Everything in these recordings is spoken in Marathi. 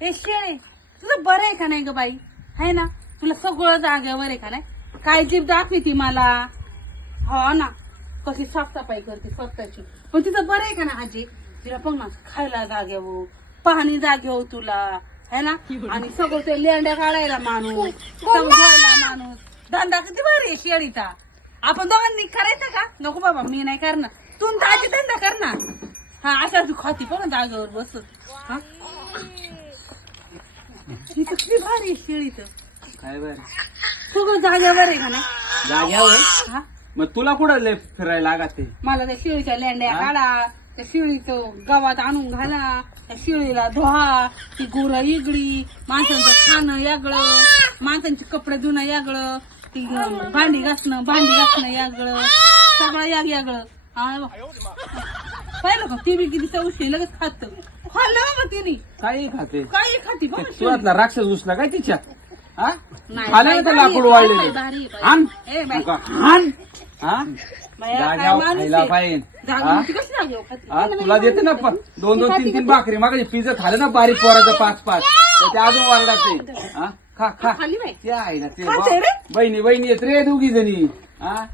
हे शेळे तुझं बरं आहे का नाही ग बाई? आहे ना, तुला सगळं जागेवर आहे का नाही? काय जीभ दाखवती मला. हो ना, कशी साफसफाई करते स्वतःची. पण तिचं बरं आहे का ना आजी? तिला बघ ना, खायला जागेवर, पाणी जागेवर तुला, है ना. आणि सगळं ते लेंड्या काढायला माणूस, सगळं धुवायला माणूस. धंदा किती भारी आहे शेळीचा. आपण दोघांनी करायचं का? नको बाबा, मी नाही करणार. तू ताजी धंदा कर ना. हा, अशा तू खाती पण जागेवर बसत. हा, इथं किती भारी आहे शेळीचं. काय बरं सगळं जागेवर आहे का नाही? जाग्यावर हा, मग तुला कुठं लय फिरायला लागते? मला त्या शेळीच्या लेंड्या काढा, त्या शेळीचं गावात आणून घाला, त्या शेळीला धुवा, ती गुरं इगडी, माणसांचं खाणं यागळं, माणसांचे कपडे धुणं यागळं, ती भांडी घासणं यागळं, सगळं यागळं. पाहिलं का ती बी किती चौशी लगेच खात. खाल्लं मग तिने काही खाते काही खाती बघ. तुला राक्षस घुसला काय तिच्या? हा नाही, खाले ना भारी लाकूड आहे, वाढलेले. भारी आहे, हान ए बाई. हान हा बाया, काय जाग्यावर माणूस खायला आहे. पाहिजे. जागेवर ती कशी जागेवर खाती? हा तुला देते ना 2-2, 3-3 भाकरी. मागे पिझ्झा खाल्लं ना बारीक पोराचं 5-5, ते अजून वाढतात. हा खा खा खाली बाई. ते आहे ना ते खाते रे. बहिणी येत रे दोघी जणी. हा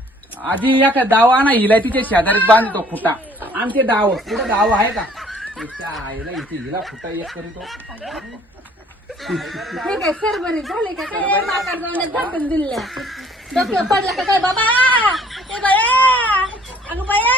आधी एका डाव आणा हिला तिच्या शेजारीत बांधतो खुटा. आणि ते डाव कुठं डाव आहे का? त्याच्या आईला इथे हिला खुटा एक करीतो. हे काय सरबरी झाले का काय? माकड जाऊन झाकून दिल्या. डोक्यावर पडला का काय बाबा? ए बाया, अगं बाया.